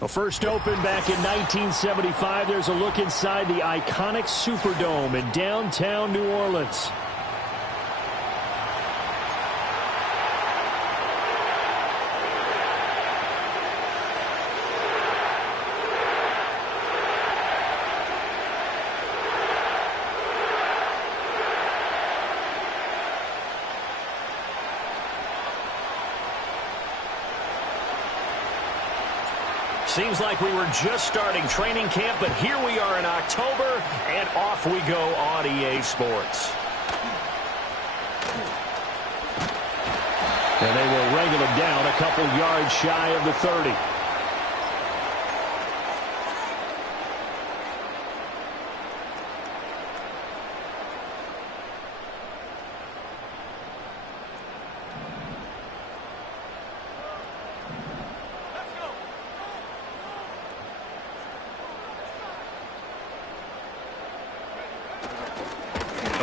Well, first opened back in 1975, there's a look inside the iconic Superdome in downtown New Orleans. Seems like we were just starting training camp, but here we are in October, and off we go on EA Sports. And they will wrangle him down a couple yards shy of the 30.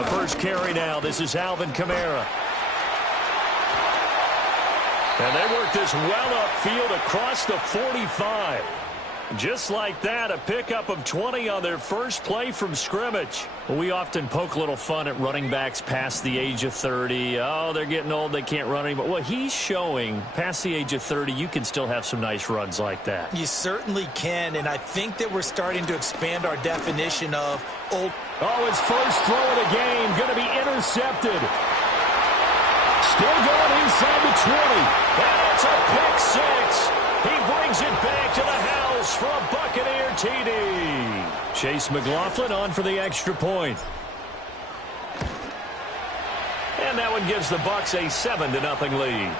The first carry now. This is Alvin Kamara. And they work this well upfield across the 45. Just like that, a pickup of 20 on their first play from scrimmage. We often poke a little fun at running backs past the age of 30. Oh, they're getting old, they can't run anymore. Well, he's showing past the age of 30, you can still have some nice runs like that. You certainly can, and I think that we're starting to expand our definition of old. Oh, his first throw of the game going to be intercepted. Still going inside the 20. That's a pick six. He brings it back to the house for a Buccaneer TD. Chase McLaughlin on for the extra point. And that one gives the Bucs a 7-0 lead.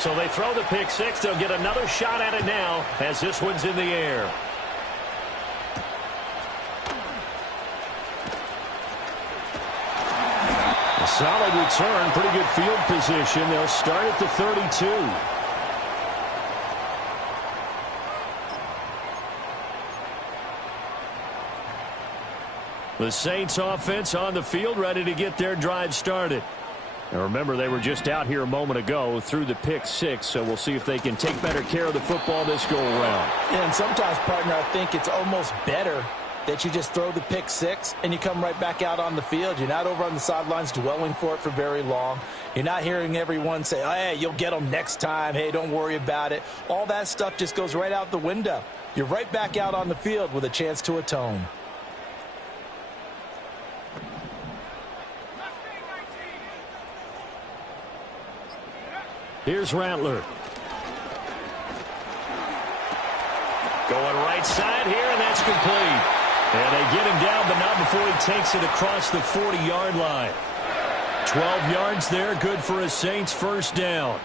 So they throw the pick six. They'll get another shot at it now as this one's in the air. A solid return, pretty good field position. They'll start at the 32. The Saints offense on the field, ready to get their drive started. Now remember, they were just out here a moment ago through the pick six, so we'll see if they can take better care of the football this go around. Yeah, and sometimes, partner, I think it's almost better that you just throw the pick six and you come right back out on the field. You're not over on the sidelines dwelling for it for very long. You're not hearing everyone say, oh, hey, you'll get them next time. Hey, don't worry about it. All that stuff just goes right out the window. You're right back out on the field with a chance to atone. Here's Rattler. Going right side here, and that's complete. And they get him down, but not before he takes it across the 40-yard line. 12 yards there, good for a Saints first down.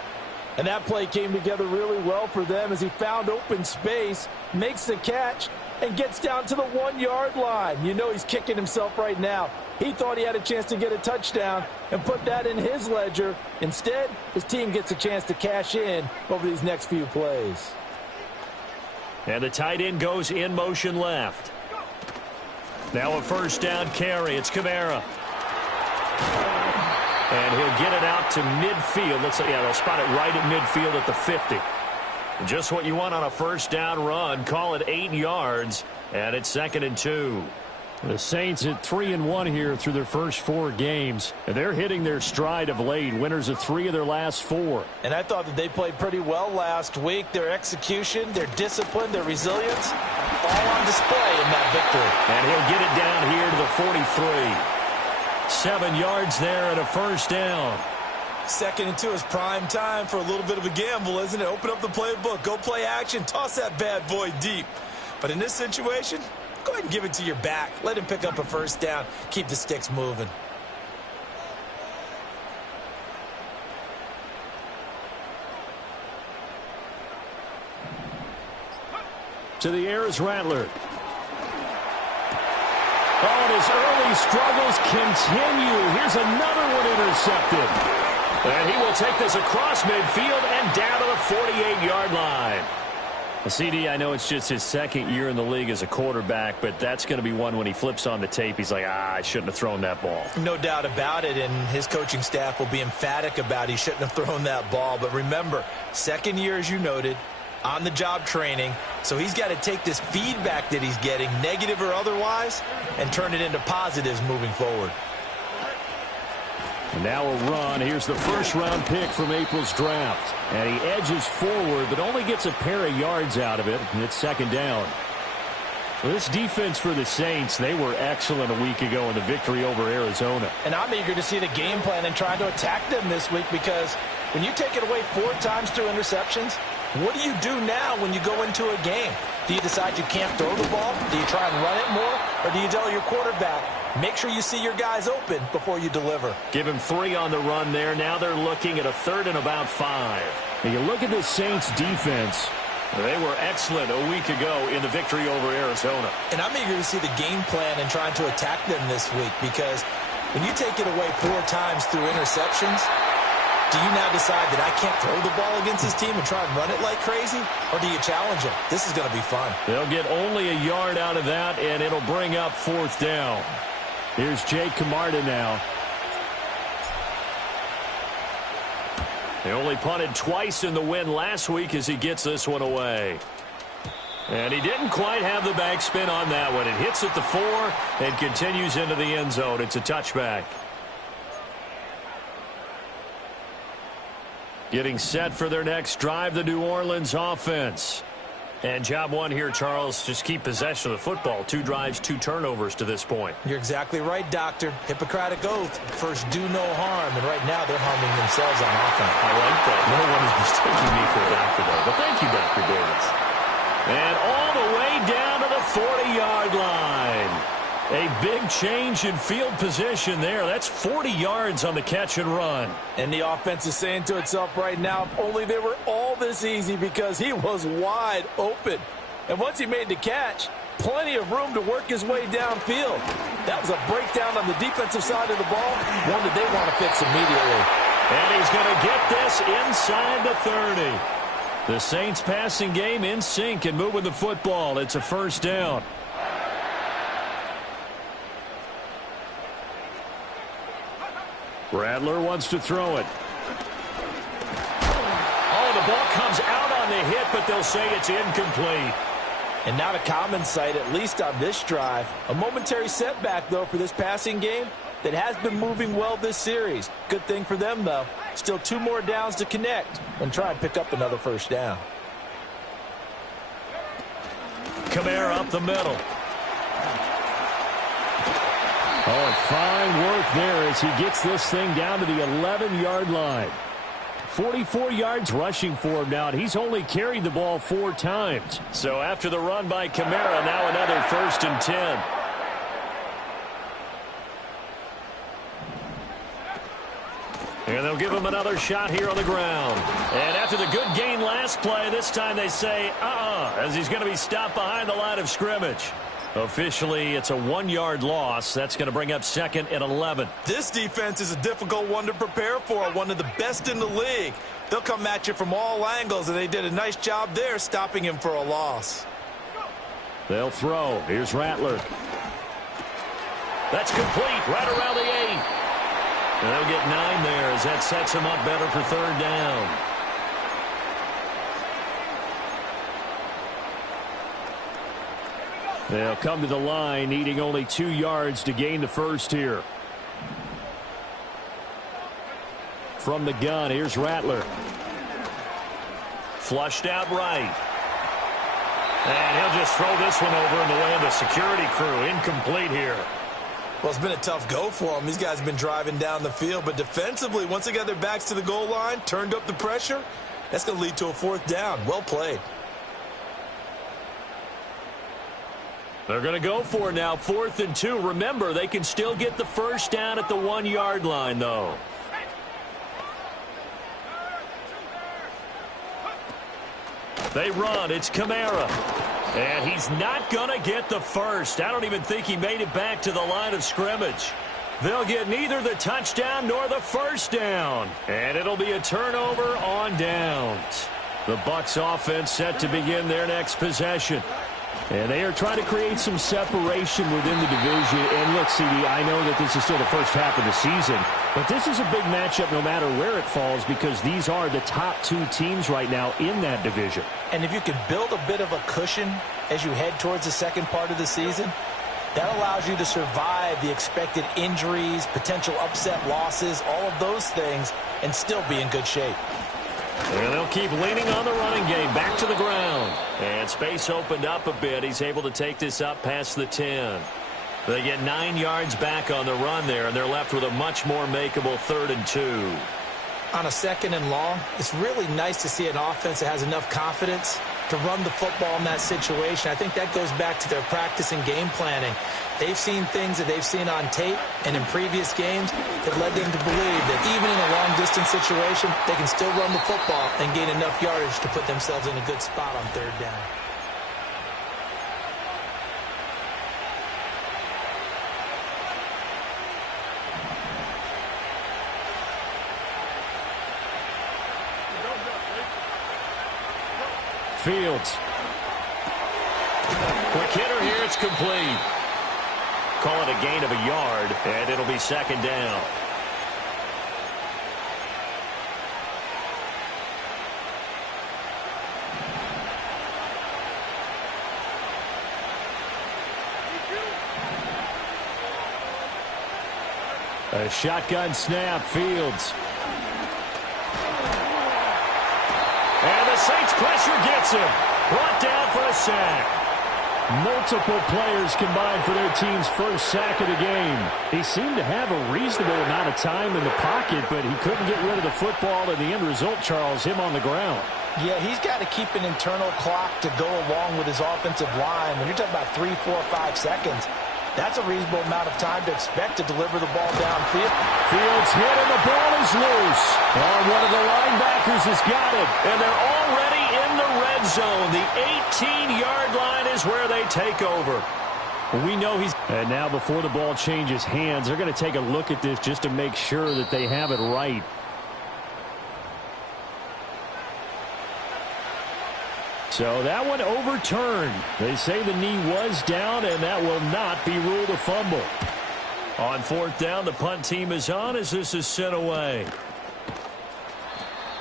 And that play came together really well for them as he found open space, makes the catch, and gets down to the 1-yard line. You know he's kicking himself right now. He thought he had a chance to get a touchdown and put that in his ledger. Instead, his team gets a chance to cash in over these next few plays. And the tight end goes in motion left. Now a first down carry. It's Kamara. And he'll get it out to midfield. They'll spot it right at midfield at the 50. Just what you want on a first down run. Call it 8 yards, and it's 2nd and 2. The Saints at 3-1 here through their first 4 games. And they're hitting their stride of late. Winners of 3 of their last 4. And I thought that they played pretty well last week. Their execution, their discipline, their resilience, all on display in that victory. And he'll get it down here to the 43. 7 yards there and a first down. 2nd and 2 is prime time for a little bit of a gamble, isn't it? Open up the playbook, go play action, toss that bad boy deep. But in this situation, go ahead and give it to your back. Let him pick up a first down. Keep the sticks moving. To the air is Rattler. Oh, and his early struggles continue. Here's another one intercepted. And he will take this across midfield and down to the 48-yard line. CD, I know it's just his 2nd year in the league as a quarterback, but that's going to be one when he flips on the tape, he's like, I shouldn't have thrown that ball. No doubt about it, and his coaching staff will be emphatic about he shouldn't have thrown that ball. But remember, 2nd year, as you noted, on-the-job training, so he's got to take this feedback that he's getting, negative or otherwise, and turn it into positives moving forward. And now a run. Here's the first-round pick from April's draft. And he edges forward, but only gets a pair of yards out of it, and it's 2nd down. Well, this defense for the Saints, they were excellent a week ago in the victory over Arizona. And I'm eager to see the game plan and try to attack them this week, because when you take it away 4 times through interceptions, what do you do now when you go into a game? Do you decide you can't throw the ball? Do you try and run it more? Or do you tell your quarterback, make sure you see your guys open before you deliver? Give him 3 on the run there. Now they're looking at a 3rd and about 5. And you look at the Saints defense. They were excellent a week ago in the victory over Arizona. And I'm eager to see the game plan and trying to attack them this week, because when you take it away 4 times through interceptions, do you now decide that I can't throw the ball against this team and try and run it like crazy? Or do you challenge them? This is going to be fun. They'll get only a yard out of that, and it'll bring up 4th down. Here's Jake Camarda now. They only punted twice in the win last week as he gets this one away. And he didn't quite have the backspin on that one. It hits at the 4 and continues into the end zone. It's a touchback. Getting set for their next drive, the New Orleans offense. And job one here, Charles, just keep possession of the football. 2 drives, 2 turnovers to this point. You're exactly right, Doctor. Hippocratic oath. First, do no harm. And right now, they're harming themselves on offense. I like that. No one is mistaking me for a doctor, though. But thank you, Dr. Davis. And all the way down to the 40-yard line. A big change in field position there. That's 40 yards on the catch and run. And the offense is saying to itself right now, if only they were all this easy, because he was wide open. And once he made the catch, plenty of room to work his way downfield. That was a breakdown on the defensive side of the ball, one that they want to fix immediately. And he's going to get this inside the 30. The Saints passing game in sync and moving the football. It's a first down. Rattler wants to throw it. Oh, the ball comes out on the hit, but they'll say it's incomplete. And not a common sight, at least on this drive. A momentary setback, though, for this passing game that has been moving well this series. Good thing for them, though. Still 2 more downs to connect and try and pick up another first down. Kamara up the middle. Oh, and fine work there as he gets this thing down to the 11-yard line. 44 yards rushing for him now, and he's only carried the ball 4 times. So after the run by Kamara, now another 1st and 10. And they'll give him another shot here on the ground. And after the good gain last play, this time they say, as he's going to be stopped behind the line of scrimmage. Officially, it's a 1-yard loss. That's going to bring up 2nd and 11. This defense is a difficult one to prepare for, one of the best in the league. They'll come at you from all angles, and they did a nice job there stopping him for a loss. They'll throw. Here's Rattler. That's complete right around the 8. And they'll get 9 there as that sets them up better for third down. They'll come to the line, needing only 2 yards to gain the first here. From the gun, here's Rattler. Flushed out right. And he'll just throw this one over in the way of the security crew. Incomplete here. Well, it's been a tough go for them. These guys have been driving down the field. But defensively, once they got their backs to the goal line, turned up the pressure, that's going to lead to a fourth down. Well played. They're going to go for it now, 4th and 2. Remember, they can still get the first down at the 1-yard line, though. They run. It's Kamara. And he's not going to get the first. I don't even think he made it back to the line of scrimmage. They'll get neither the touchdown nor the first down. And it'll be a turnover on downs. The Bucs offense set to begin their next possession. And they are trying to create some separation within the division. And look, CD, I know that this is still the first half of the season, but this is a big matchup no matter where it falls because these are the top 2 teams right now in that division. And if you can build a bit of a cushion as you head towards the second part of the season, that allows you to survive the expected injuries, potential upset losses, all of those things, and still be in good shape. And they'll keep leaning on the running game. Back to the ground. And space opened up a bit. He's able to take this up past the 10. They get 9 yards back on the run there, and they're left with a much more makeable 3rd and 2. On a 2nd and long, it's really nice to see an offense that has enough confidence to run the football in that situation. I think that goes back to their practice and game planning. They've seen things that they've seen on tape and in previous games that led them to believe that even in a long-distance situation, they can still run the football and gain enough yardage to put themselves in a good spot on 3rd down. Fields. Quick hitter here. It's complete. Call it a gain of a yard, and it'll be 2nd down. A shotgun snap. Fields. And the Saints pressure gets him. Brought down for a sack. Multiple players combined for their team's first sack of the game. He seemed to have a reasonable amount of time in the pocket, but he couldn't get rid of the football, and the end result, Charles, him on the ground. Yeah, he's got to keep an internal clock to go along with his offensive line. When you're talking about 3, 4, 5 seconds, that's a reasonable amount of time to expect to deliver the ball downfield. Fields hit, and the ball is loose. Oh, one of the linebackers has got it. And they're already in the red zone. The 18-yard line is where they take over. We know he's... And now before the ball changes hands, they're going to take a look at this just to make sure that they have it right. So that one overturned. They say the knee was down, and that will not be ruled a fumble. On 4th down, the punt team is on as this is sent away.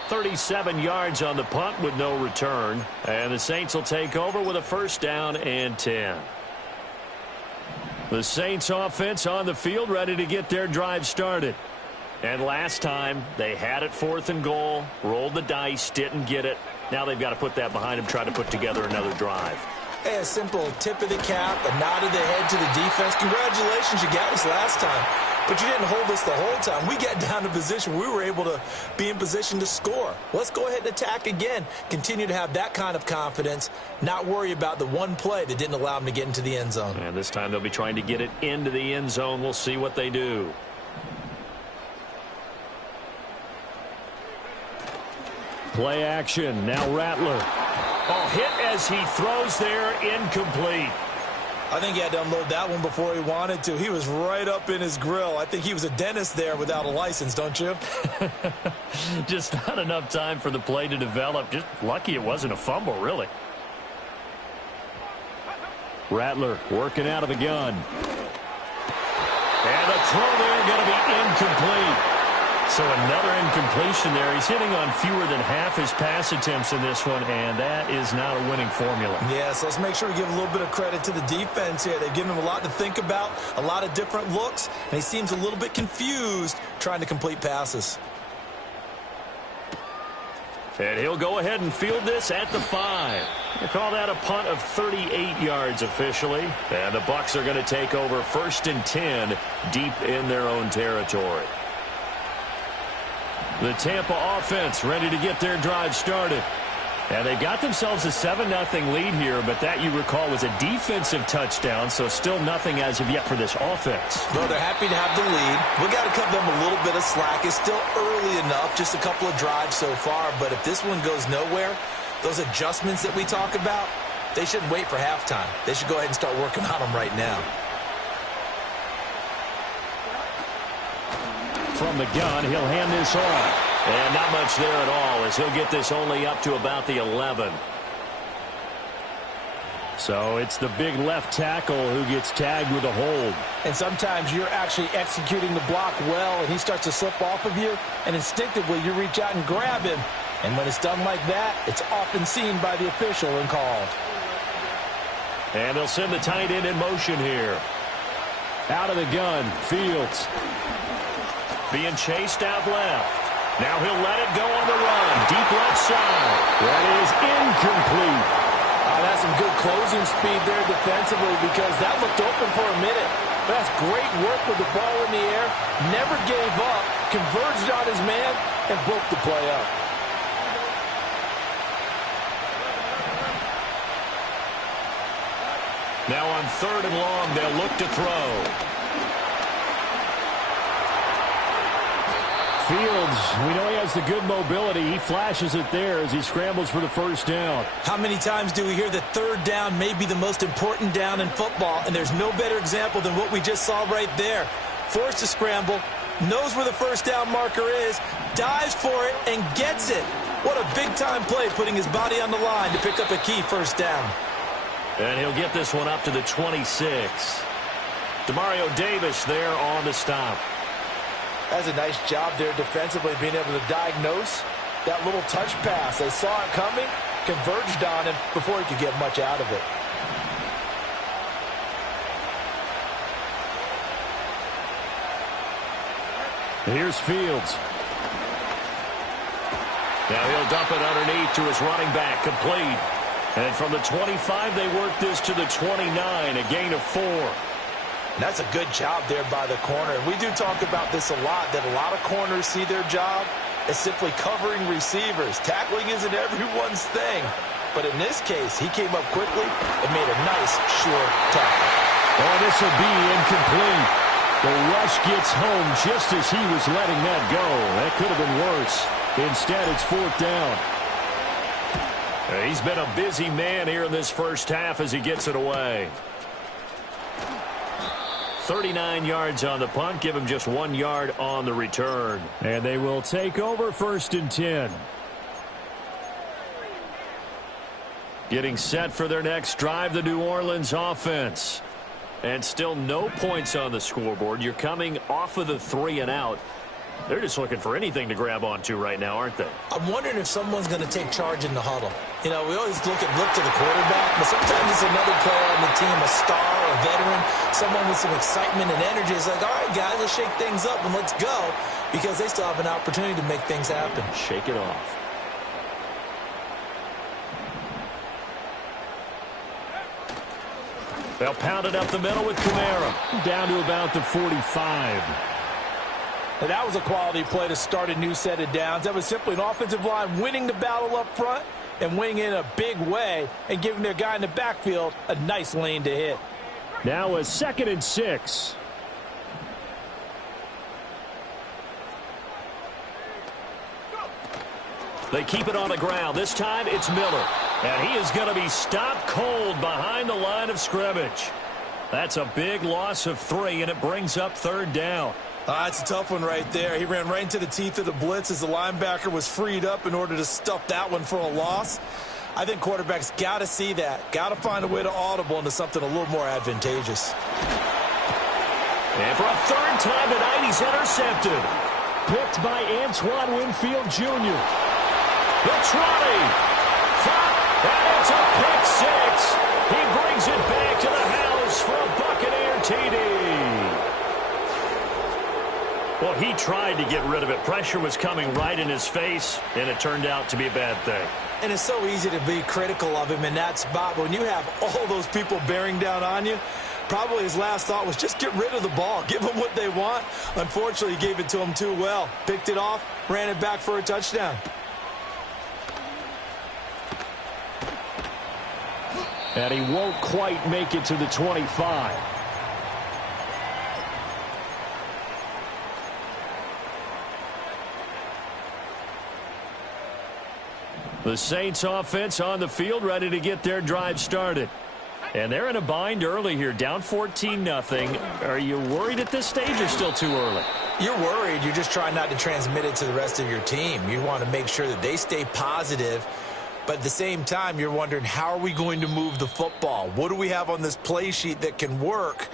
37 yards on the punt with no return. And the Saints will take over with a 1st down and 10. The Saints offense on the field ready to get their drive started. And last time they had it 4th and goal, rolled the dice, didn't get it. Now they've got to put that behind them, try to put together another drive. Hey, a simple tip of the cap, a nod of the head to the defense. Congratulations, you got us last time. But you didn't hold us the whole time. We got down to position. We were able to be in position to score. Let's go ahead and attack again. Continue to have that kind of confidence, not worry about the one play that didn't allow them to get into the end zone. And this time they'll be trying to get it into the end zone. We'll see what they do. Play action. Now Rattler. Oh, hit as he throws there, incomplete. I think he had to unload that one before he wanted to. He was right up in his grill. I think he was a dentist there without a license, don't you? Just not enough time for the play to develop. Just lucky it wasn't a fumble, really. Rattler working out of the gun. And the throw there going to be incomplete. So another incompletion there. He's hitting on fewer than half his pass attempts in this one, and that is not a winning formula. Yes, let's make sure we give a little bit of credit to the defense here. They've given him a lot to think about, a lot of different looks, and he seems a little bit confused trying to complete passes. And he'll go ahead and field this at the 5. We'll call that a punt of 38 yards officially. And the Bucs are going to take over 1st and 10 deep in their own territory. The Tampa offense ready to get their drive started. And they got themselves a 7-0 lead here, but that, you recall, was a defensive touchdown, so still nothing as of yet for this offense. Well, they're happy to have the lead. We got to cut them a little bit of slack. It's still early enough, just a couple of drives so far, but if this one goes nowhere, those adjustments that we talk about, they shouldn't wait for halftime. They should go ahead and start working on them right now. From the gun, he'll hand this off. And not much there at all, as he'll get this only up to about the 11. So it's the big left tackle who gets tagged with a hold. And sometimes you're actually executing the block well, and he starts to slip off of you, and instinctively you reach out and grab him. And when it's done like that, it's often seen by the official and called. And they'll send the tight end in motion here. Out of the gun, Fields. Being chased out left. Now he'll let it go on the run. Deep left side. That is incomplete. That's some good closing speed there defensively, because that looked open for a minute. That's great work with the ball in the air. Never gave up. Converged on his man and broke the play up. Now on 3rd and long, they'll look to throw. Fields, we know he has the good mobility. He flashes it there as he scrambles for the first down. How many times do we hear that 3rd down may be the most important down in football? And there's no better example than what we just saw right there. Forced to scramble, knows where the first down marker is, dives for it, and gets it. What a big-time play, putting his body on the line to pick up a key first down. And he'll get this one up to the 26. Demario Davis there on the stop. That's a nice job there defensively, being able to diagnose that little touch pass. They saw it coming, converged on him before he could get much out of it. Here's Fields. Now he'll dump it underneath to his running back, complete. And from the 25, they work this to the 29, a gain of 4. That's a good job there by the corner. And we do talk about this a lot, that a lot of corners see their job as simply covering receivers. Tackling isn't everyone's thing. But in this case, he came up quickly and made a nice, short tackle. Oh, this will be incomplete. The rush gets home just as he was letting that go. That could have been worse. Instead, it's 4th down. He's been a busy man here in this first half as he gets it away. 39 yards on the punt. Give him just 1 yard on the return. And they will take over 1st and 10. Getting set for their next drive, the New Orleans offense. And still no points on the scoreboard. You're coming off of the 3 and out. They're just looking for anything to grab onto right now, aren't they? I'm wondering if someone's going to take charge in the huddle. You know, we always look to the quarterback, but sometimes it's another player on the team, a star, a veteran, someone with some excitement and energy. It's like, all right, guys, let's shake things up and let's go, because they still have an opportunity to make things happen. Shake it off. They'll pound it up the middle with Kamara. Down to about the 45. And that was a quality play to start a new set of downs. That was simply an offensive line winning the battle up front and winning in a big way and giving their guy in the backfield a nice lane to hit. Now a 2nd and 6. They keep it on the ground. This time it's Miller. And he is going to be stopped cold behind the line of scrimmage. That's a big loss of 3, and it brings up 3rd down. That's a tough one right there. He ran right into the teeth of the blitz as the linebacker was freed up in order to stuff that one for a loss. I think quarterbacks got to see that. Got to find a way to audible into something a little more advantageous. And for a 3rd time tonight, he's intercepted. picked by Antoine Winfield Jr. The 20. And it's a pick six. He brings it back to the house for a Buccaneer TD. Well, he tried to get rid of it. Pressure was coming right in his face, and it turned out to be a bad thing. And it's so easy to be critical of him in that spot. When you have all those people bearing down on you, probably his last thought was just get rid of the ball. Give them what they want. Unfortunately, he gave it to them too well. Picked it off, ran it back for a touchdown. And he won't quite make it to the 25. The Saints offense on the field, ready to get their drive started. And they're in a bind early here, down 14-0. Are you worried at this stage or still too early? You're worried. You're just trying not to transmit it to the rest of your team. You want to make sure that they stay positive. But at the same time, you're wondering, how are we going to move the football? What do we have on this play sheet that can work?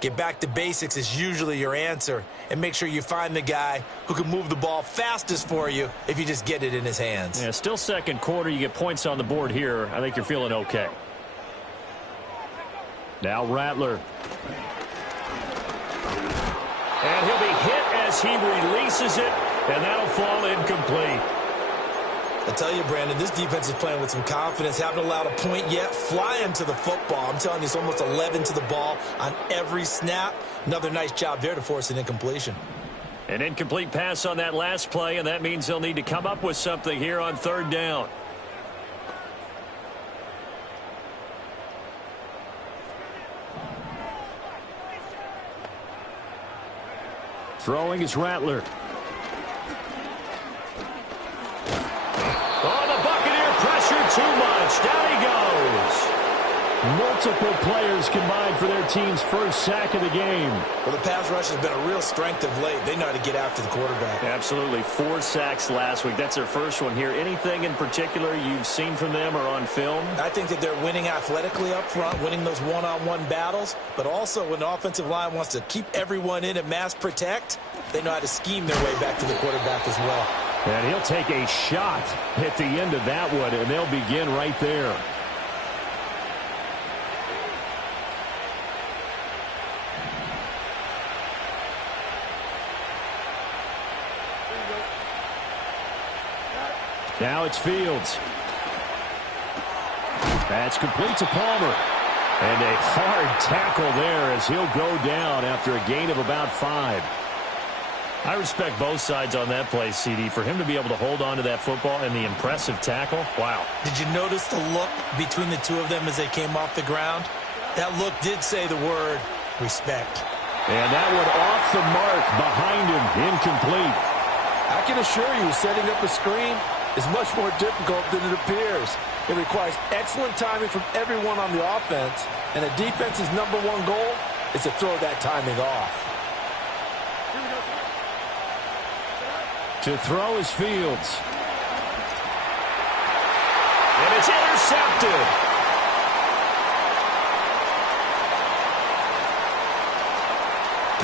Get back to basics is usually your answer. And make sure you find the guy who can move the ball fastest for you if you just get it in his hands. Yeah, still second quarter. You get points on the board here. I think you're feeling okay. Now Rattler. And he'll be hit as he releases it. And that'll fall incomplete. I tell you, Brandon, this defense is playing with some confidence. Haven't allowed a point yet. Flying to the football. I'm telling you, it's almost 11 to the ball on every snap. Another nice job there to force an incompletion. An incomplete pass on that last play, and that means they'll need to come up with something here on third down. Throwing is Rattler. Too much. Down he goes. Multiple players combined for their team's first sack of the game. Well, the pass rush has been a real strength of late. They know how to get after the quarterback. Absolutely. 4 sacks last week. That's their first one here. Anything in particular you've seen from them or on film? I think that they're winning athletically up front, winning those one-on-one battles, but also when the offensive line wants to keep everyone in and mass protect, they know how to scheme their way back to the quarterback as well. And he'll take a shot at the end of that one, and they'll begin right there. Now it's Fields. That's complete to Palmer. And a hard tackle there as he'll go down after a gain of about 5. I respect both sides on that play, CD. For him to be able to hold on to that football and the impressive tackle, wow. Did you notice the look between the two of them as they came off the ground? That look did say the word respect. And that one off the mark behind him, incomplete. I can assure you, setting up a screen is much more difficult than it appears. It requires excellent timing from everyone on the offense, and the defense's #1 goal is to throw that timing off. To throw is Fields. And it's intercepted.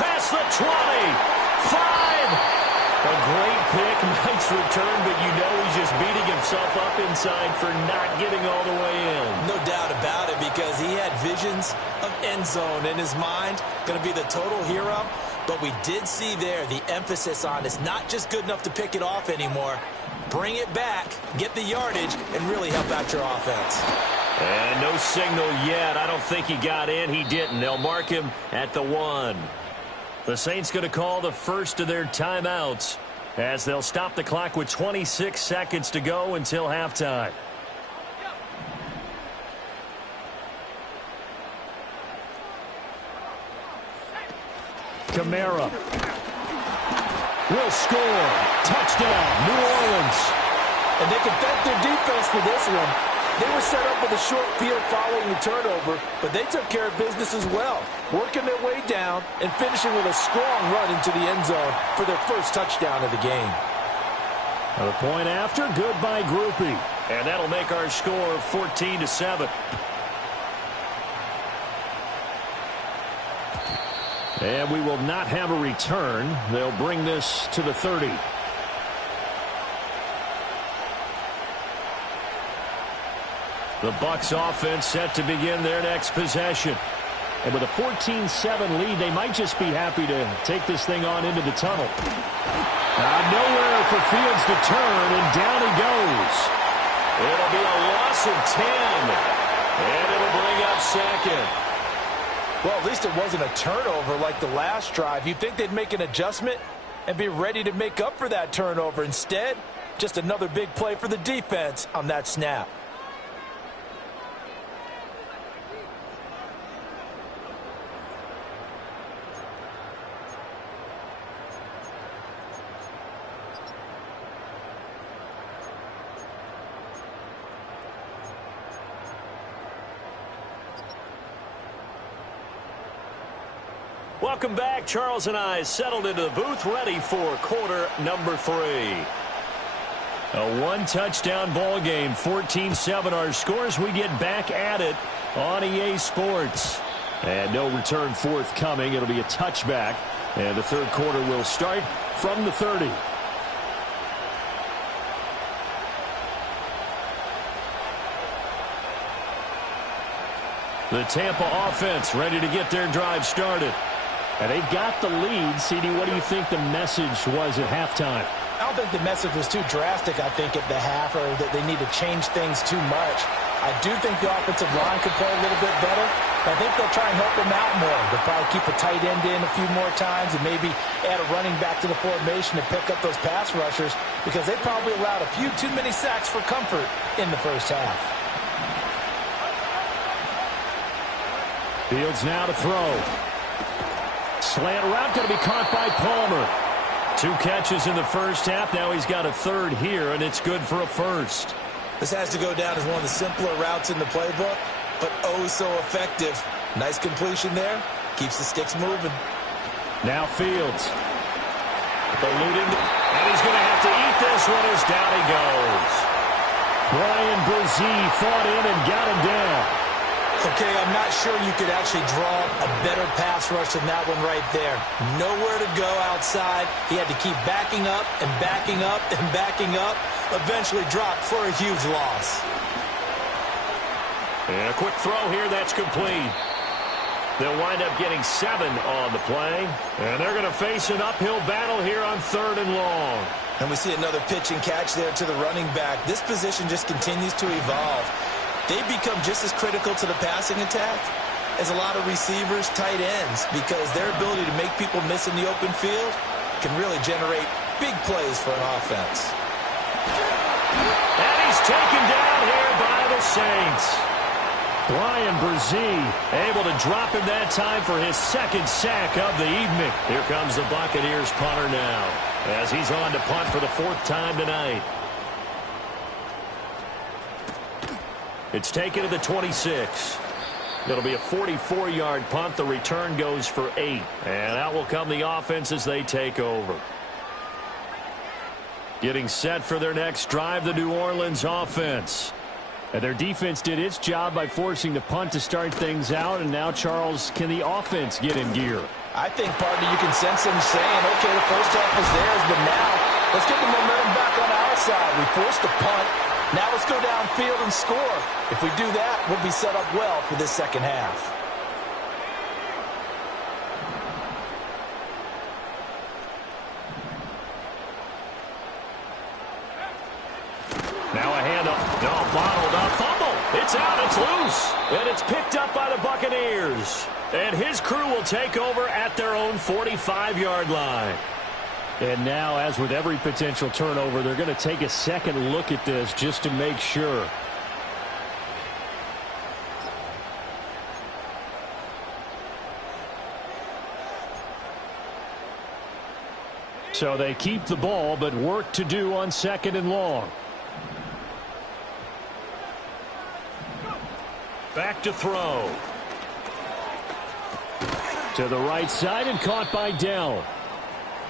Past the 20. 5. A great pick. Nice return, but you know he's just beating himself up inside for not getting all the way in. No doubt about it, because he had visions of end zone in his mind. Going to be the total hero. But we did see there the emphasis on it's not just good enough to pick it off anymore. Bring it back, get the yardage, and really help out your offense. And no signal yet. I don't think he got in. He didn't. They'll mark him at the 1. The Saints going to call the first of their timeouts as they'll stop the clock with 26 seconds to go until halftime. Kamara will score. Touchdown, New Orleans. And they can thank their defense for this one. They were set up with a short field following the turnover, but they took care of business as well, working their way down and finishing with a strong run into the end zone for their first touchdown of the game. A point after, good by Groupie. And that'll make our score 14-7. And we will not have a return. They'll bring this to the 30. The Bucs offense set to begin their next possession. And with a 14-7 lead, they might just be happy to take this thing on into the tunnel. Nowhere for Fields to turn, and down he goes. It'll be a loss of 10. And it'll bring up second. Well, at least it wasn't a turnover like the last drive. You'd think they'd make an adjustment and be ready to make up for that turnover. Instead, just another big play for the defense on that snap. Welcome back. Charles and I settled into the booth, ready for quarter number 3. A one-touchdown ball game, 14-7 our scores. We get back at it on EA Sports. And no return forthcoming. It'll be a touchback. And the third quarter will start from the 30. The Tampa offense ready to get their drive started. And they've got the lead. CD, what do you think the message was at halftime? I don't think the message was too drastic, I think, at the half, or that they need to change things too much. I do think the offensive line could play a little bit better. I think they'll try and help them out more. They'll probably keep a tight end in a few more times and maybe add a running back to the formation to pick up those pass rushers, because they probably allowed a few too many sacks for comfort in the first half. Fields now to throw. Slant route going to be caught by Palmer. 2 catches in the first half. Now he's got a third here, and it's good for a first. This has to go down as one of the simpler routes in the playbook, but oh so effective. Nice completion there. Keeps the sticks moving. Now Fields. Eluding, and he's going to have to eat this one as down he goes. Brian Brzee fought in and got him down. Okay, I'm not sure you could actually draw a better pass rush than that one right there. Nowhere to go outside. He had to keep backing up and backing up and backing up. Eventually dropped for a huge loss. And a quick throw here, that's complete. They'll wind up getting 7 on the play. And they're going to face an uphill battle here on 3rd and long. And we see another pitch and catch there to the running back. This position just continues to evolve. They become just as critical to the passing attack as a lot of receivers, tight ends, because their ability to make people miss in the open field can really generate big plays for an offense. And he's taken down here by the Saints. Brian Brzee able to drop him that time for his 2nd sack of the evening. Here comes the Buccaneers punter now as he's on to punt for the 4th time tonight. It's taken to the 26. It'll be a 44-yard punt. The return goes for 8. And out will come the offense as they take over. Getting set for their next drive, the New Orleans offense. And their defense did its job by forcing the punt to start things out. And now, Charles, can the offense get in gear? I think, partner, you can sense them saying, okay, the first half was theirs, but now let's get the momentum back on our side. We forced a punt. Now let's go downfield and score. If we do that, we'll be set up well for this second half. Now a handoff. No, bottled up. Fumble. It's out. It's loose. And it's picked up by the Buccaneers. And his crew will take over at their own 45-yard line. And now, as with every potential turnover, they're going to take a second look at this just to make sure. So they keep the ball, but work to do on 2nd and long. Back to throw. To the right side and caught by Dell.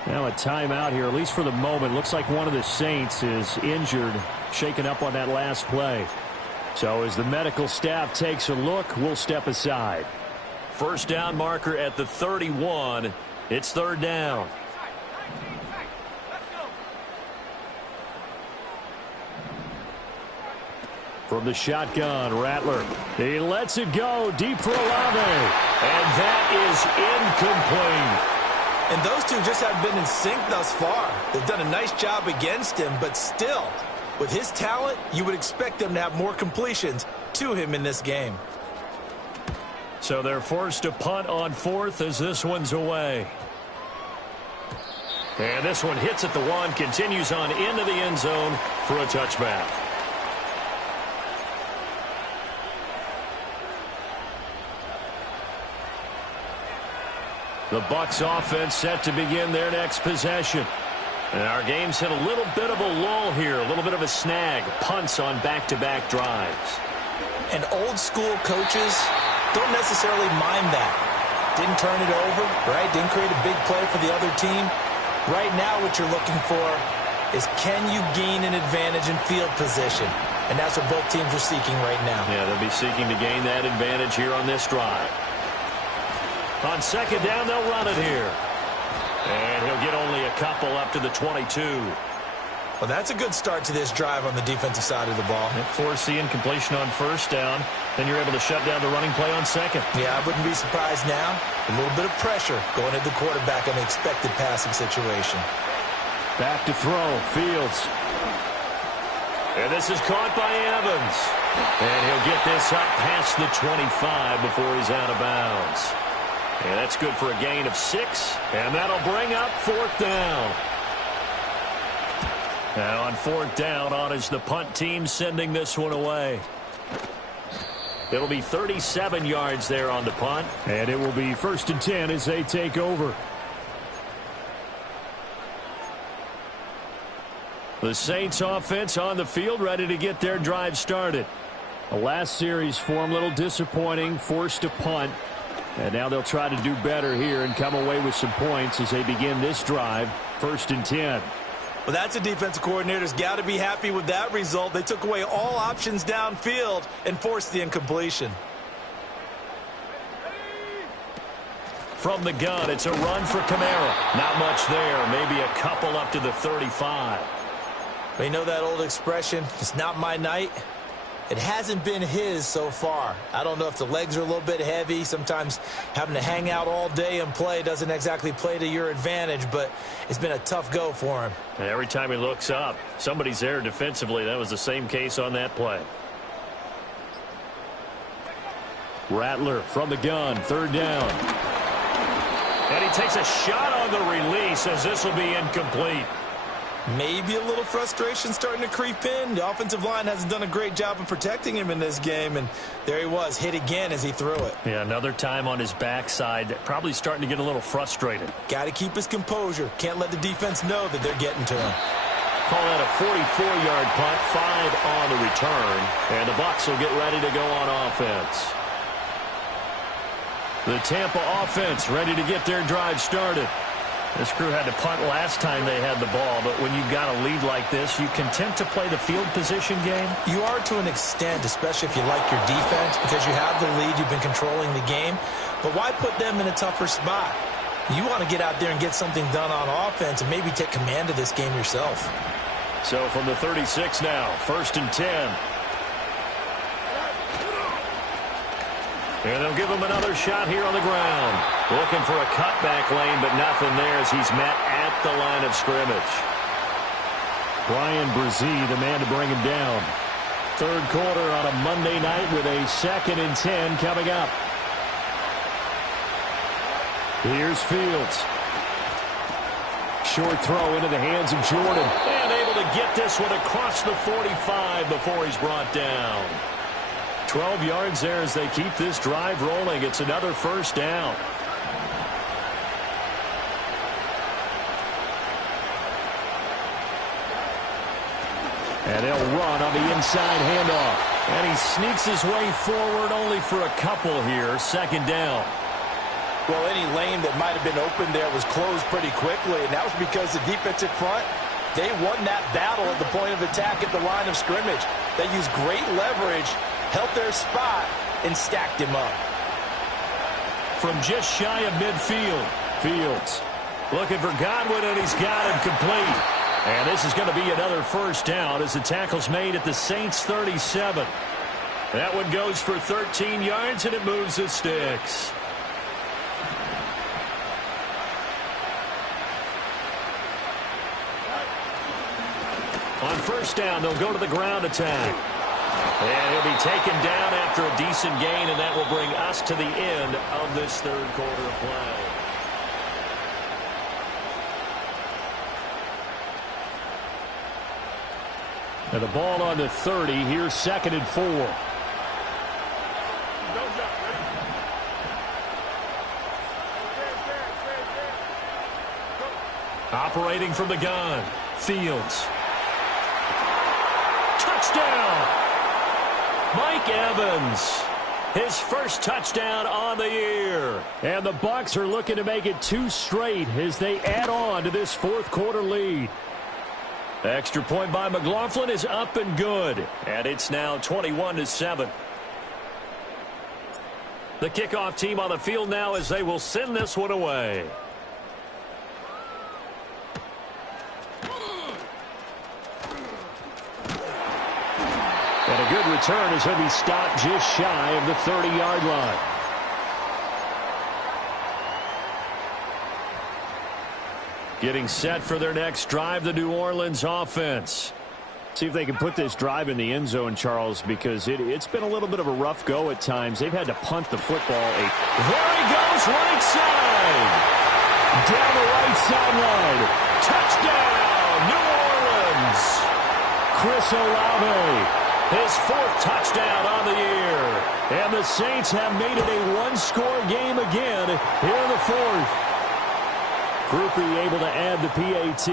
Now a timeout here, at least for the moment. Looks like one of the Saints is injured, shaken up on that last play. So as the medical staff takes a look, we'll step aside. first down marker at the 31. It's third down. From the shotgun, Rattler. He lets it go deep for Olave. And that is incomplete. And those two just have been in sync thus far. They've done a nice job against him, but still, with his talent, you would expect them to have more completions to him in this game. So they're forced to punt on fourth as this one's away. And this one hits at the 1, continues on into the end zone for a touchback. The Bucs offense set to begin their next possession. And our game's hit a little bit of a lull here, a little bit of a snag. Punts on back-to-back drives. And old-school coaches don't necessarily mind that. Didn't turn it over, right? Didn't create a big play for the other team. Right now what you're looking for is can you gain an advantage in field position? And that's what both teams are seeking right now. Yeah, they'll be seeking to gain that advantage here on this drive. On second down, they'll run it here. And he'll get only a couple up to the 22. Well, that's a good start to this drive on the defensive side of the ball. Force the incompletion on first down. Then you're able to shut down the running play on second. Yeah, I wouldn't be surprised now. A little bit of pressure going at the quarterback in an expected passing situation. Back to throw, Fields. And this is caught by Evans. And he'll get this up past the 25 before he's out of bounds. And that's good for a gain of 6. And that'll bring up fourth down. Now on fourth down, on is the punt team sending this one away. It'll be 37 yards there on the punt. And it will be 1st and 10 as they take over. The Saints offense on the field, ready to get their drive started. The last series form a little disappointing, forced to punt. And now they'll try to do better here and come away with some points as they begin this drive. 1st and 10. Well, that's a defensive coordinator's got to be happy with that result. They took away all options downfield and forced the incompletion. From the gun, it's a run for Kamara. Not much there, maybe a couple up to the 35. But you know that old expression, it's not my night? It hasn't been his so far. I don't know if the legs are a little bit heavy. Sometimes having to hang out all day and play doesn't exactly play to your advantage, but it's been a tough go for him. And every time he looks up, somebody's there defensively. That was the same case on that play. Rattler from the gun, 3rd down. And he takes a shot on the release as this will be incomplete. Maybe a little frustration starting to creep in. The offensive line hasn't done a great job of protecting him in this game, and there he was, hit again as he threw it. Yeah, another time on his backside, probably starting to get a little frustrated. Got to keep his composure. Can't let the defense know that they're getting to him. Call that a 44-yard punt, 5 on the return, and the Bucs will get ready to go on offense. The Tampa offense ready to get their drive started. This crew had to punt last time they had the ball, but when you've got a lead like this, you content to play the field position game? You are to an extent, especially if you like your defense, because you have the lead, you've been controlling the game. But why put them in a tougher spot? You want to get out there and get something done on offense and maybe take command of this game yourself. So from the 36 now, 1st and 10. And they'll give him another shot here on the ground. Looking for a cutback lane, but nothing there as he's met at the line of scrimmage. Brian Brzee, the man to bring him down. 3rd quarter on a Monday night with a 2nd and 10 coming up. Here's Fields. Short throw into the hands of Jordan. And able to get this one across the 45 before he's brought down. 12 yards there as they keep this drive rolling. It's another 1st down. And they'll run on the inside handoff. And he sneaks his way forward only for a couple here. 2nd down. Well, any lane that might have been open there was closed pretty quickly, and that was because the defensive front, they won that battle at the point of attack at the line of scrimmage. They used great leverage, held their spot, and stacked him up. from just shy of midfield. Fields looking for Godwin, and he's got him complete. And this is going to be another first down as the tackle's made at the Saints' 37. That one goes for 13 yards, and it moves the sticks. On first down, they'll go to the ground attack. And he'll be taken down after a decent gain, and that will bring us to the end of this third quarter of play. And the ball on the 30. Here's 2nd and 4. Operating from the gun, Fields. Touchdown! Mike Evans, his first touchdown on the year. And the Bucs are looking to make it 2 straight as they add on to this fourth quarter lead. Extra point by McLaughlin is up and good. And it's now 21-7. The kickoff team on the field now as they will send this one away. And a good return as he'll be stopped just shy of the 30-yard line. Getting set for their next drive, the New Orleans offense. See if they can put this drive in the end zone, Charles, because it's been a little bit of a rough go at times. They've had to punt the football. There he goes, right side. Down the right sideline. Touchdown, New Orleans. Chris Olave. His 4th touchdown on the year. And the Saints have made it a one-score game again here in the 4th. Groupie able to add the PAT.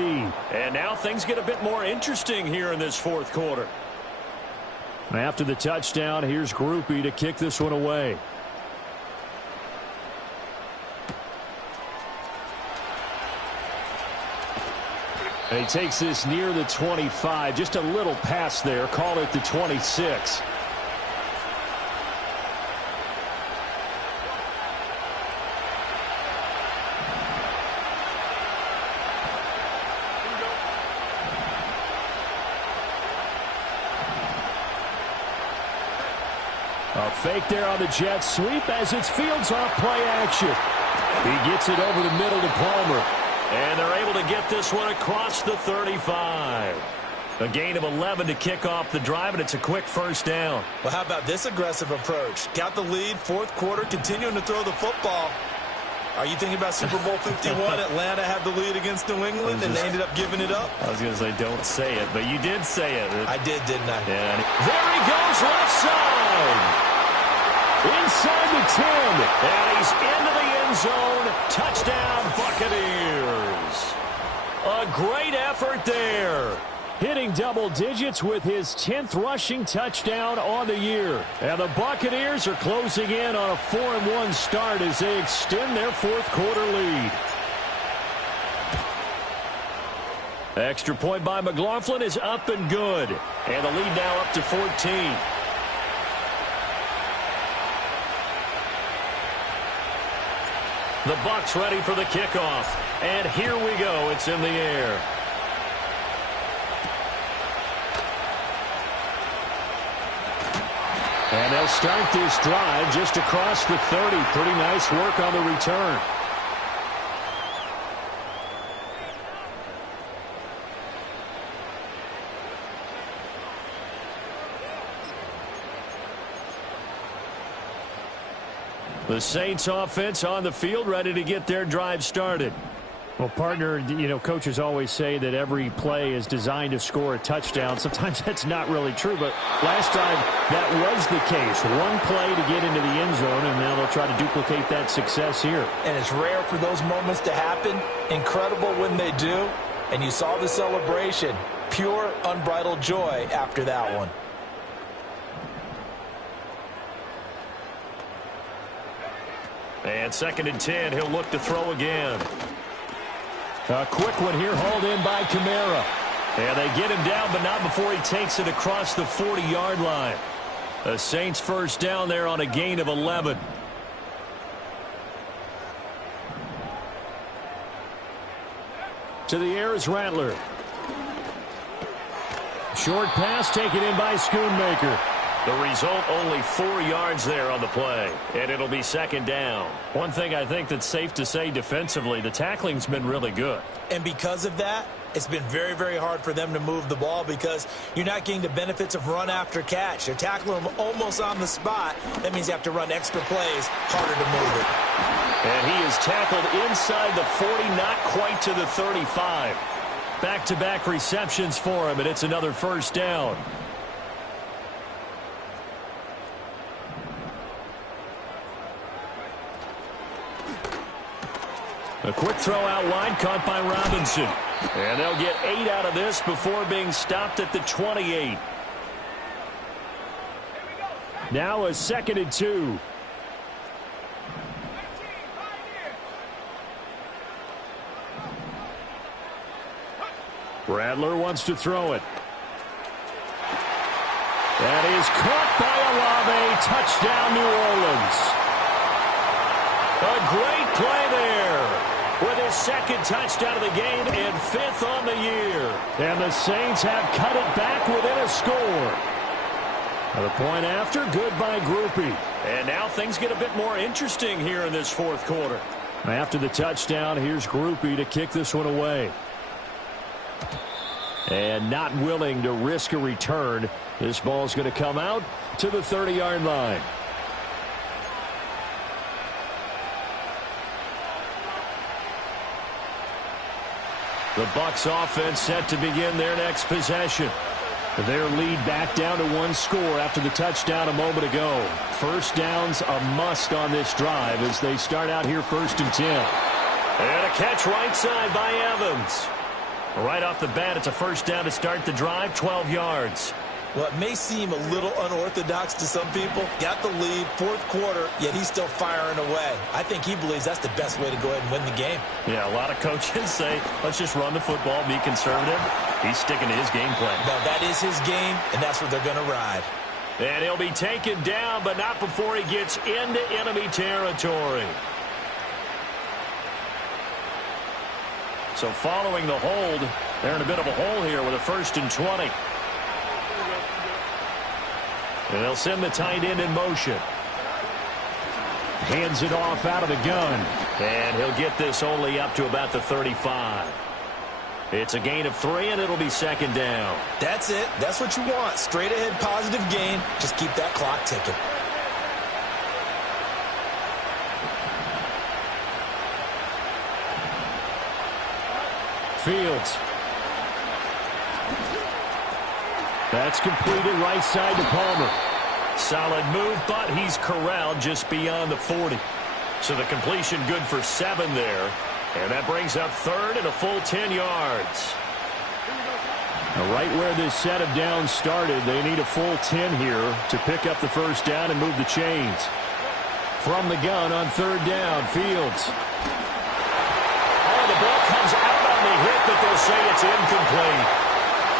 And now things get a bit more interesting here in this 4th quarter. After the touchdown, here's Groupie to kick this one away. And he takes this near the 25. Just a little pass there. Call it the 26. A fake there on the jet sweep as it's Fields off play action. He gets it over the middle to Palmer. And they're able to get this one across the 35. A gain of 11 to kick off the drive, and it's a quick first down. Well, how about this aggressive approach? Got the lead, 4th quarter, continuing to throw the football. Are you thinking about Super Bowl 51? Atlanta had the lead against New England, and they ended up giving it up? I was going to say, don't say it, but you did say it. I did, didn't I? Yeah. There he goes, left side. Inside the 10. And he's into the end zone. Touchdown, Buccaneers. A great effort there. Hitting double digits with his 10th rushing touchdown on the year. And the Buccaneers are closing in on a 4-1 start as they extend their 4th quarter lead. Extra point by McLaughlin is up and good. And the lead now up to 14. The Bucs ready for the kickoff. And here we go. It's in the air. And they'll start this drive just across the 30. Pretty nice work on the return. The Saints offense on the field ready to get their drive started. Well, partner, coaches always say that every play is designed to score a touchdown. Sometimes that's not really true, but last time that was the case. One play to get into the end zone, and now they'll try to duplicate that success here. And it's rare for those moments to happen. Incredible when they do. And you saw the celebration. Pure, unbridled joy after that one. And 2nd and 10, he'll look to throw again. A quick one here, hauled in by Kamara. And they get him down, but not before he takes it across the 40-yard line. The Saints first down there on a gain of 11. To the air is Rattler. Short pass taken in by Schoonmaker. The result, only 4 yards there on the play, and it'll be second down. One thing I think that's safe to say defensively, the tackling's been really good. And because of that, it's been very, very hard for them to move the ball because you're not getting the benefits of run after catch. They're tackling them almost on the spot. That means you have to run extra plays, harder to move it. And he is tackled inside the 40, not quite to the 35. Back-to-back receptions for him, and it's another first down. A quick throw out wide, caught by Robinson. And they'll get 8 out of this before being stopped at the 28. Now a 2nd and 2. Rattler wants to throw it. That is caught by Olave. Touchdown, New Orleans. A great play there with his 2nd touchdown of the game and 5th on the year. And the Saints have cut it back within a score. And the point after, good by Groupie. And now things get a bit more interesting here in this 4th quarter. After the touchdown, here's Groupie to kick this one away. And not willing to risk a return. This ball's going to come out to the 30-yard line. The Bucs offense set to begin their next possession. Their lead back down to 1 score after the touchdown a moment ago. First down's a must on this drive as they start out here 1st and 10. And a catch right side by Evans. Right off the bat, it's a first down to start the drive, 12 yards. Well, it may seem a little unorthodox to some people. Got the lead, 4th quarter, yet he's still firing away. I think he believes that's the best way to go ahead and win the game. Yeah, a lot of coaches say, let's just run the football, be conservative. He's sticking to his game plan. No, that is his game, and that's what they're going to ride. And he'll be taken down, but not before he gets into enemy territory. So following the hold, they're in a bit of a hole here with a 1st and 20. And they'll send the tight end in motion. Hands it off out of the gun. And he'll get this only up to about the 35. It's a gain of 3, and it'll be 2nd down. That's it. That's what you want. Straight ahead positive gain. Just keep that clock ticking. Fields. That's completed right side to Palmer. Solid move, but he's corralled just beyond the 40. So the completion good for 7 there. And that brings up 3rd and a full 10 yards. Now right where this set of downs started, they need a full 10 here to pick up the first down and move the chains. From the gun on 3rd down, Fields. Oh, the ball comes out on the hit, but they'll say it's incomplete.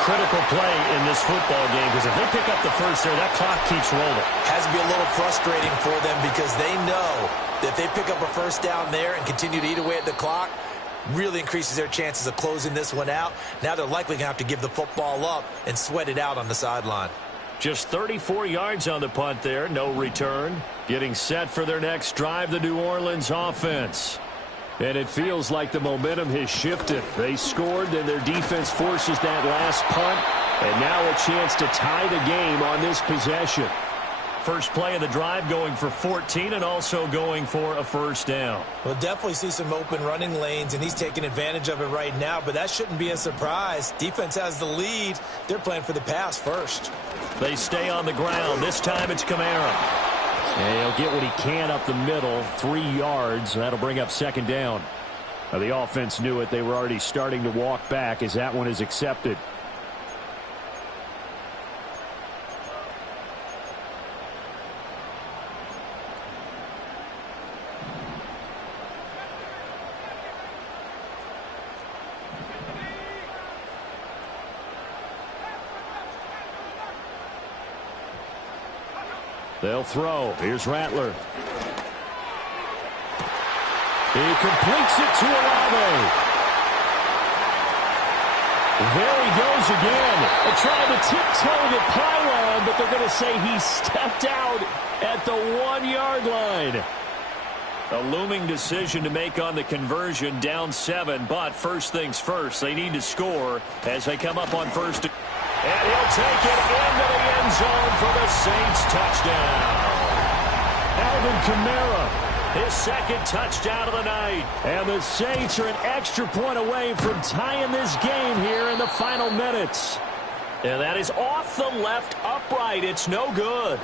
Critical play in this football game because if they pick up the first there, that clock keeps rolling. Has to be a little frustrating for them because they know that if they pick up a first down there and continue to eat away at the clock, really increases their chances of closing this one out. Now they're likely going to have to give the football up and sweat it out on the sideline. Just 34 yards on the punt there, no return. Getting set for their next drive, the New Orleans offense. And it feels like the momentum has shifted. They scored, and their defense forces that last punt. And now a chance to tie the game on this possession. First play of the drive going for 14 and also going for a first down. We'll definitely see some open running lanes, and he's taking advantage of it right now, but that shouldn't be a surprise. Defense has the lead. They're playing for the pass first. They stay on the ground. This time it's Kamara. And he'll get what he can up the middle, 3 yards. That'll bring up 2nd down. Now, the offense knew it. They were already starting to walk back as that one is accepted. They'll throw. Here's Rattler. He completes it to Olave. There he goes again. They're trying to tiptoe the pylon, but they're going to say he stepped out at the 1-yard line. A looming decision to make on the conversion, down 7, but first things first, they need to score as they come up on first. And he'll take it into the end zone for the Saints touchdown. Alvin Kamara, his second touchdown of the night. And the Saints are an extra point away from tying this game here in the final minutes. And that is off the left upright. It's no good.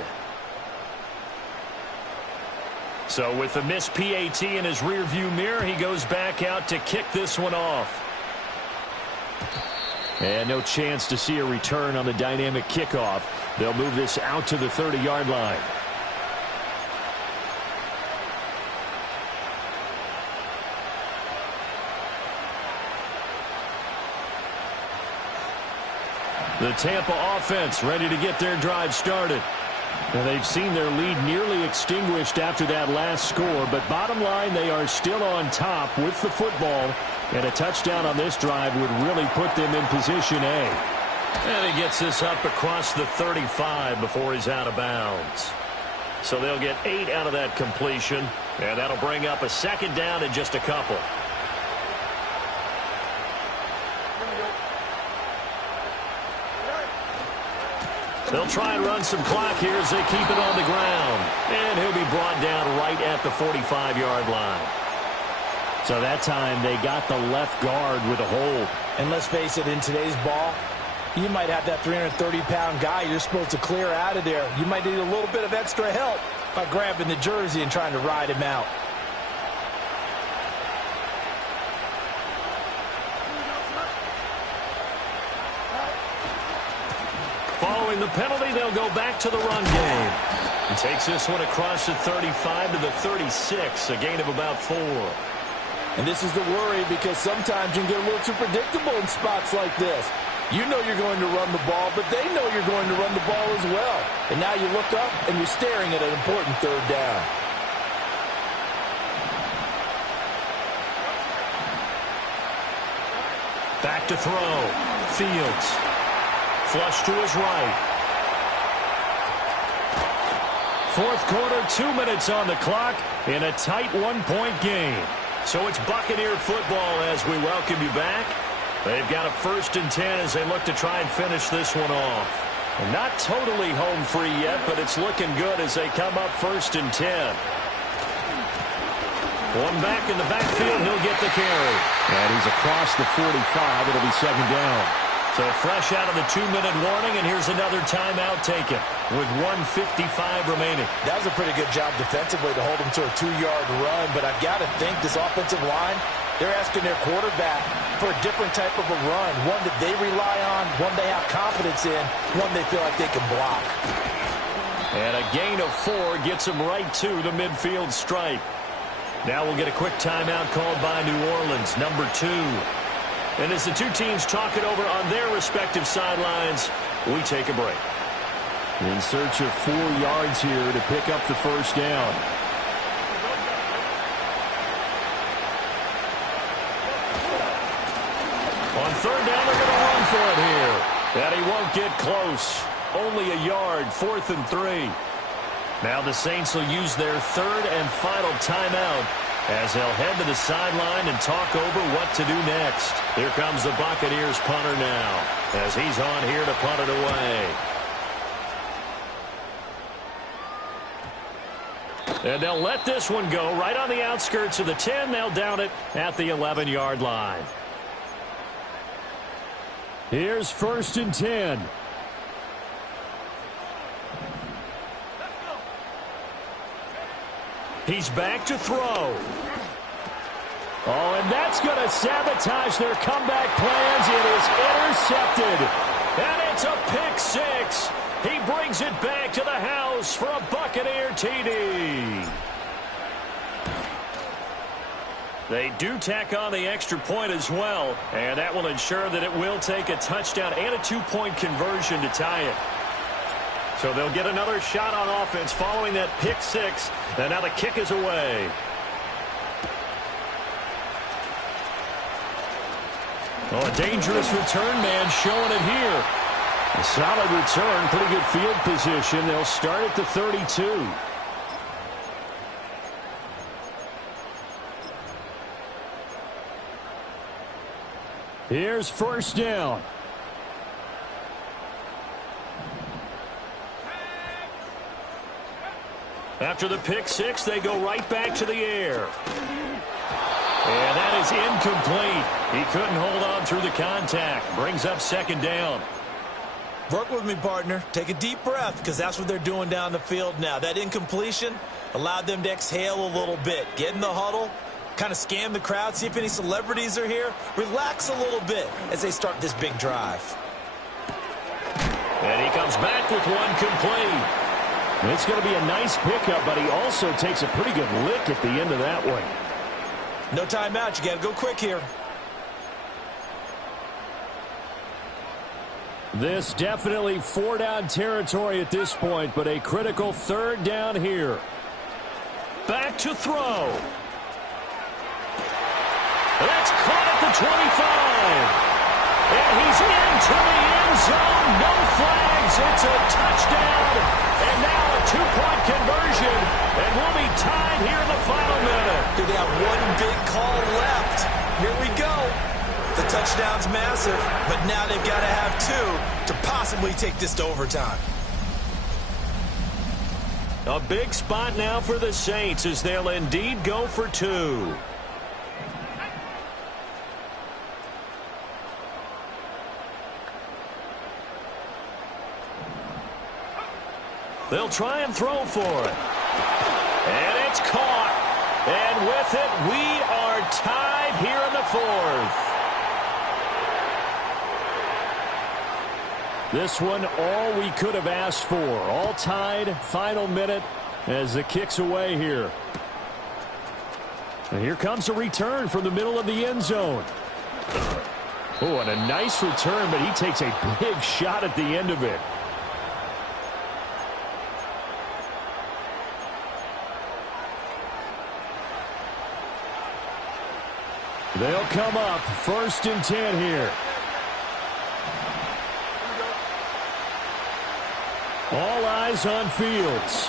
So with the missed PAT in his rearview mirror, he goes back out to kick this one off. And no chance to see a return on the dynamic kickoff. They'll move this out to the 30-yard line. The Tampa offense ready to get their drive started. And they've seen their lead nearly extinguished after that last score, but bottom line, they are still on top with the football, and a touchdown on this drive would really put them in position A. And he gets this up across the 35 before he's out of bounds. So they'll get 8 out of that completion, and that'll bring up a second down in just a couple. They'll try and run some clock here as they keep it on the ground. And he'll be brought down right at the 45-yard line. So that time they got the left guard with a hold. And let's face it, in today's ball, you might have that 330-pound guy you're supposed to clear out of there. You might need a little bit of extra help by grabbing the jersey and trying to ride him out. Following the penalty, they'll go back to the run game. He takes this one across the 35 to the 36, a gain of about 4. And this is the worry, because sometimes you can get a little too predictable in spots like this. You know you're going to run the ball, but they know you're going to run the ball as well. And now you look up and you're staring at an important third down. Back to throw. Fields. Flush to his right. Fourth quarter, 2 minutes on the clock in a tight 1-point game. So it's Buccaneer football as we welcome you back. They've got a 1st and 10 as they look to try and finish this one off. And not totally home free yet, but it's looking good as they come up 1st and 10. One back in the backfield, he'll get the carry. And he's across the 45. It'll be second down. So fresh out of the 2-minute warning, and here's another timeout taken with 1:55 remaining. That was a pretty good job defensively to hold him to a 2-yard run, but I've got to think this offensive line, they're asking their quarterback for a different type of a run, one that they rely on, one they have confidence in, one they feel like they can block. And a gain of 4 gets them right to the midfield stripe. Now we'll get a quick timeout called by New Orleans, number 2. And as the two teams talk it over on their respective sidelines, we take a break. In search of 4 yards here to pick up the first down. On third down, they're going to run for it here. And he won't get close. Only a yard, 4th and 3. Now the Saints will use their 3rd and final timeout as they'll head to the sideline and talk over what to do next. Here comes the Buccaneers punter now as he's on here to punt it away. And they'll let this one go right on the outskirts of the 10. They'll down it at the 11-yard line. Here's 1st and 10. He's back to throw. Oh, and that's going to sabotage their comeback plans. It is intercepted. And it's a pick 6. He brings it back to the house for a Buccaneer TD. They do tack on the extra point as well, and that will ensure that it will take a touchdown and a 2-point conversion to tie it. So they'll get another shot on offense following that pick 6, and now the kick is away. Oh, a dangerous return man showing it here. A solid return, pretty good field position. They'll start at the 32. Here's first down. After the pick six, they go right back to the air. And that is incomplete. He couldn't hold on through the contact. Brings up second down. Work with me, partner. Take a deep breath, because that's what they're doing down the field now. That incompletion allowed them to exhale a little bit. Get in the huddle, kind of scan the crowd, see if any celebrities are here. Relax a little bit as they start this big drive. And he comes back with one complete. It's going to be a nice pickup, but he also takes a pretty good lick at the end of that one. No timeout. You got to go quick here. This definitely four-down territory at this point, but a critical third down here. Back to throw. That's caught at the 25. And he's into the end zone. No flags. It's a touchdown. And now a two-point conversion. And we'll be tied here in the final minute. They have one big call left. Here we go. The touchdown's massive, but now they've got to have two to possibly take this to overtime. A big spot now for the Saints as they'll indeed go for two. They'll try and throw for it. And it's caught. And with it, we are tied here in the fourth. This one, all we could have asked for. All tied, final minute as the kick's away here. And here comes a return from the middle of the end zone. Oh, and a nice return, but he takes a big shot at the end of it. They'll come up 1st and 10 here. All eyes on Fields.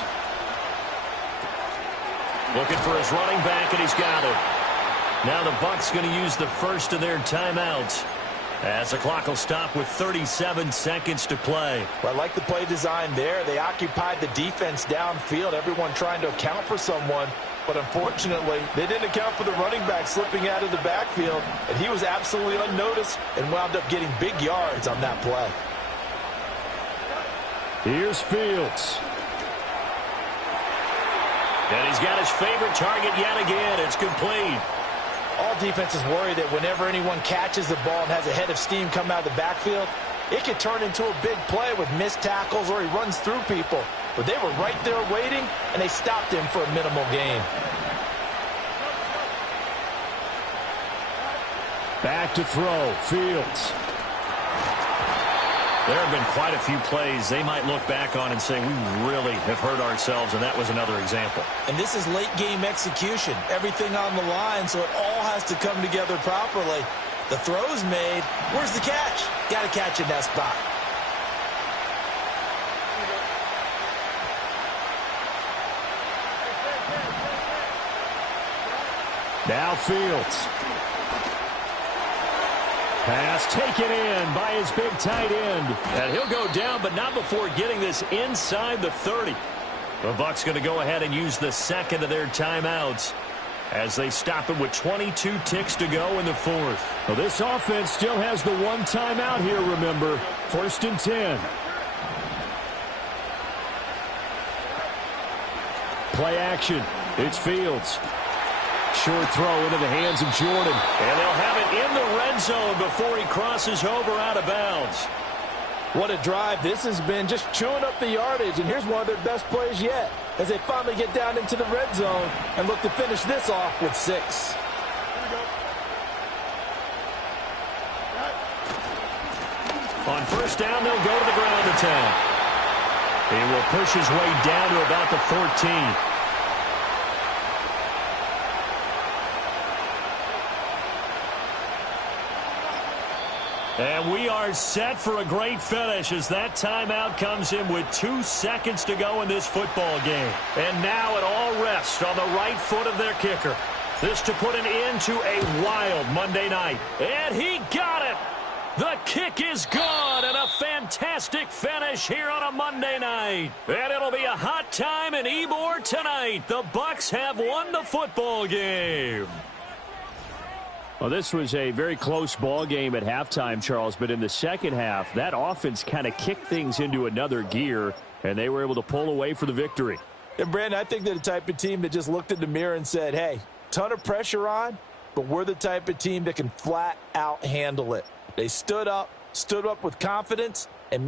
Looking for his running back, and he's got it. Now the Bucs going to use the first of their timeouts as the clock will stop with 37 seconds to play. Well, I like the play design there. They occupied the defense downfield, everyone trying to account for someone. But unfortunately, they didn't account for the running back slipping out of the backfield, and he was absolutely unnoticed and wound up getting big yards on that play. Here's Fields. And he's got his favorite target yet again. It's complete. All defenses worry that whenever anyone catches the ball and has a head of steam come out of the backfield, it could turn into a big play with missed tackles or he runs through people. But they were right there waiting, and they stopped him for a minimal gain. Back to throw. Fields. There have been quite a few plays they might look back on and say, we really have hurt ourselves, and that was another example. And this is late game execution. Everything on the line, so it all has to come together properly. The throw's made. Where's the catch? Got to catch in that spot. Now Fields. Pass taken in by his big tight end. And he'll go down, but not before getting this inside the 30. The Bucs going to go ahead and use the second of their timeouts as they stop it with 22 ticks to go in the fourth. Well, this offense still has the one timeout here, remember. 1st and 10. Play action. It's Fields. Short throw into the hands of Jordan. And they'll have it in the red zone before he crosses over out of bounds. What a drive this has been, just chewing up the yardage. And here's one of their best plays yet as they finally get down into the red zone and look to finish this off with 6. On first down, they'll go to the ground attack. He will push his way down to about the 14. And we are set for a great finish as that timeout comes in with 2 seconds to go in this football game. And now it all rests on the right foot of their kicker. This to put an end to a wild Monday night. And he got it! The kick is good, and a fantastic finish here on a Monday night. And it'll be a hot time in Ybor tonight. The Bucs have won the football game. Well, this was a very close ball game at halftime, Charles, but in the second half, that offense kind of kicked things into another gear, and they were able to pull away for the victory. And, Brandon, I think they're the type of team that just looked in the mirror and said, hey, ton of pressure on, but we're the type of team that can flat out handle it. They stood up with confidence,